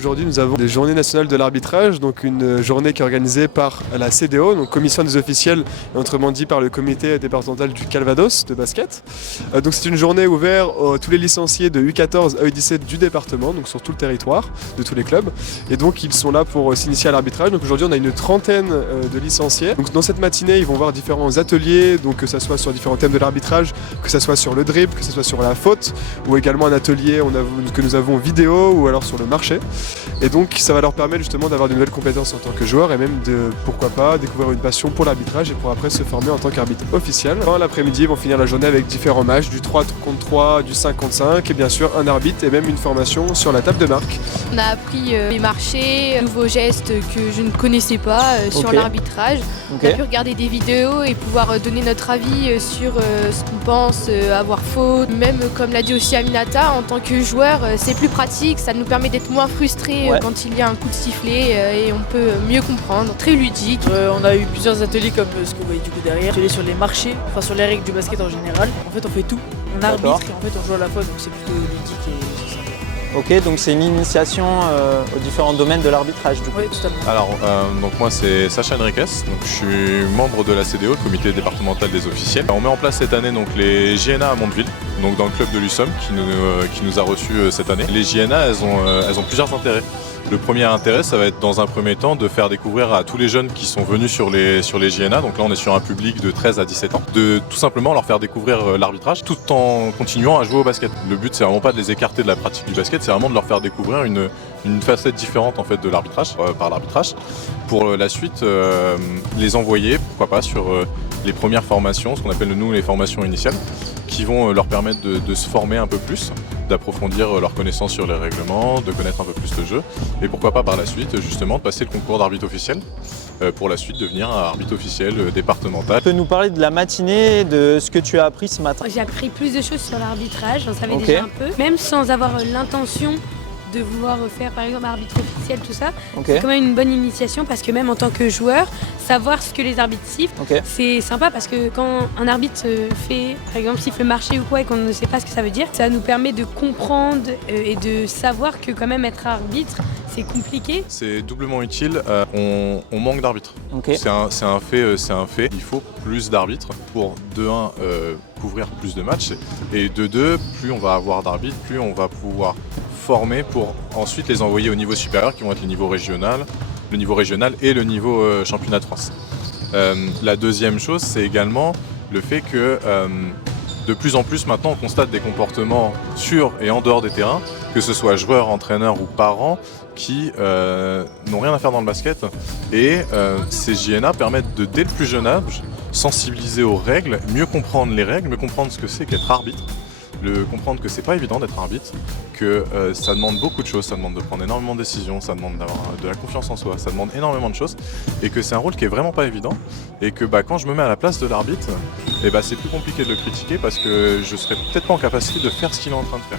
aujourd'hui nous avons des journées nationales de l'arbitrage, donc une journée qui est organisée par la CDO, donc Commission des officiels, et autrement dit par le comité départemental du Calvados de basket. Donc c'est une journée ouverte à tous les licenciés de U14 à U17 du département, donc sur tout le territoire, de tous les clubs. Et donc ils sont là pour s'initier à l'arbitrage. Donc aujourd'hui on a une trentaine de licenciés. Donc dans cette matinée ils vont voir différents ateliers, donc que ce soit sur différents thèmes de l'arbitrage, que ce soit sur le dribble, que ce soit sur la faute, ou également un atelier que nous avons vidéo ou alors sur le marché. Et donc ça va leur permettre justement d'avoir de nouvelles compétences en tant que joueur et même de, pourquoi pas, découvrir une passion pour l'arbitrage et pour après se former en tant qu'arbitre officiel. Enfin, l'après-midi ils vont finir la journée avec différents matchs, du 3 contre 3, du 5 contre 5 et bien sûr un arbitre et même une formation sur la table de marque. On a appris les marchés, nouveaux gestes que je ne connaissais pas sur l'arbitrage. On a pu regarder des vidéos et pouvoir donner notre avis sur ce qu'on pense avoir faute. Même comme l'a dit aussi Aminata, en tant que joueur, c'est plus pratique, ça nous permet d'être moins frustrés quand il y a un coup de sifflet et on peut mieux comprendre. Très ludique. On a eu plusieurs ateliers comme ce que vous voyez du coup derrière. Ateliers sur les marchés, enfin sur les règles du basket en général. En fait on fait tout. On arbitre et en fait on joue à la fois, donc c'est plutôt ludique et c'est sympa. Ok, donc c'est une initiation aux différents domaines de l'arbitrage du coup. Oui, tout à fait. Alors, donc moi c'est Sacha Henriquez, donc je suis membre de la CDO, le comité départemental des officiels. On met en place cette année donc les JNA à Mondeville, donc dans le club de l'USOM qui nous a reçus cette année. Les JNA, elles ont plusieurs intérêts. Le premier intérêt, ça va être dans un premier temps de faire découvrir à tous les jeunes qui sont venus sur les JNA, donc là on est sur un public de 13 à 17 ans, de tout simplement leur faire découvrir l'arbitrage tout en continuant à jouer au basket. Le but c'est vraiment pas de les écarter de la pratique du basket, c'est vraiment de leur faire découvrir une facette différente en fait de l'arbitrage, par l'arbitrage, pour la suite les envoyer, pourquoi pas, sur les premières formations, ce qu'on appelle nous les formations initiales, qui vont leur permettre de se former un peu plus, d'approfondir leurs connaissances sur les règlements, de connaître un peu plus le jeu, et pourquoi pas par la suite justement de passer le concours d'arbitre officiel, pour la suite devenir un arbitre officiel départemental. Tu peux nous parler de la matinée, de ce que tu as appris ce matin? J'ai appris plus de choses sur l'arbitrage, j'en savais déjà un peu, même sans avoir l'intention de vouloir faire par exemple arbitre officiel, tout ça. C'est quand même une bonne initiation parce que même en tant que joueur, savoir ce que les arbitres sifflent, c'est sympa parce que quand un arbitre fait par exemple siffle le marché ou quoi et qu'on ne sait pas ce que ça veut dire, ça nous permet de comprendre et de savoir que quand même être arbitre, c'est compliqué. C'est doublement utile, on manque d'arbitres. C'est un fait, il faut plus d'arbitres pour de 1 couvrir plus de matchs et de 2, plus on va avoir d'arbitres, plus on va pouvoir former pour ensuite les envoyer au niveau supérieur qui vont être le niveau régional et le niveau championnat de France. La deuxième chose, c'est également le fait que de plus en plus maintenant on constate des comportements sur et en dehors des terrains, que ce soit joueurs, entraîneurs ou parents, qui n'ont rien à faire dans le basket. Et ces JNA permettent de, dès le plus jeune âge, sensibiliser aux règles, mieux comprendre les règles, mieux comprendre ce que c'est qu'être arbitre, comprendre que c'est pas évident d'être arbitre, que ça demande beaucoup de choses, ça demande de prendre énormément de décisions, ça demande d'avoir de la confiance en soi, ça demande énormément de choses, et que c'est un rôle qui est vraiment pas évident, et que quand je me mets à la place de l'arbitre, c'est plus compliqué de le critiquer parce que je serais peut-être pas en capacité de faire ce qu'il est en train de faire.